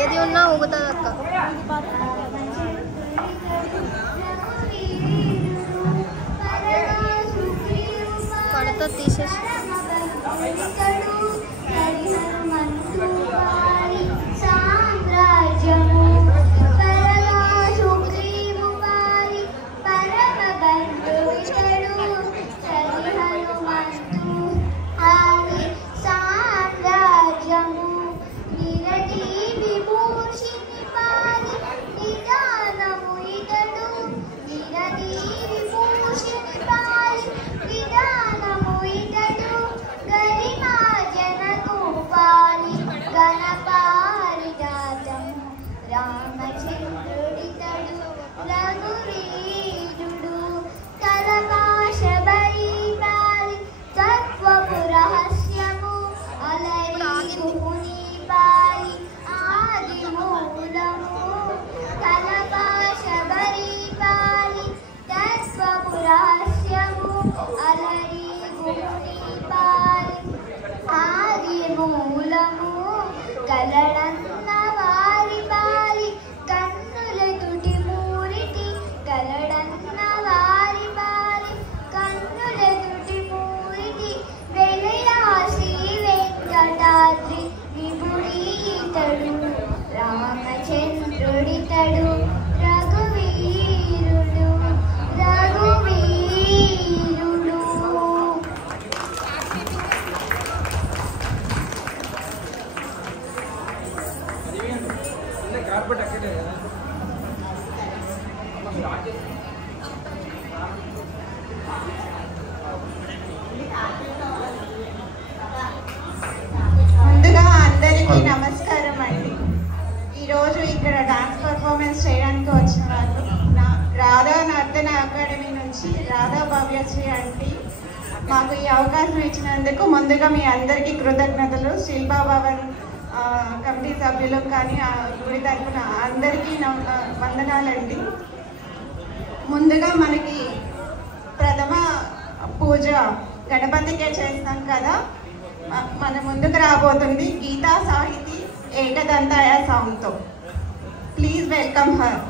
ఏది ఉన్నా ఊగుతుంది అక్క. పడతా తీసేసి కలడన్న వారి బాలి కన్నుల తుటి మూరిటి కలడన్న వారి బాలి కన్నుల తుటి మూరిటి వెలయాసి వెంకటాద్రి విభుడీతడు రామచంద్రుడితడు రఘువీరుడు ముందుగా అందరికీ నమస్కారం అండి. ఈరోజు ఇక్కడ డాన్స్ పర్ఫార్మెన్స్ చేయడానికి వచ్చిన వాళ్ళు రాధా నర్తన అకాడమీ నుంచి రాధా భవ్యశ్రీ ఆంటీ మాకు ఈ అవకాశం ఇచ్చినందుకు ముందుగా మీ అందరికీ కృతజ్ఞతలు. శిల్పా భవన్ కమిటీ సభ్యులకు కానీ గుడి తరఫున అందరికీ వందనాలండి. ముందుగా మనకి ప్రథమ పూజ గణపతికే చేస్తాం కదా, మన ముందుకు రాబోతుంది గీతా సాహితీ ఏకదంతాయ సాంగ్తో. Please welcome her.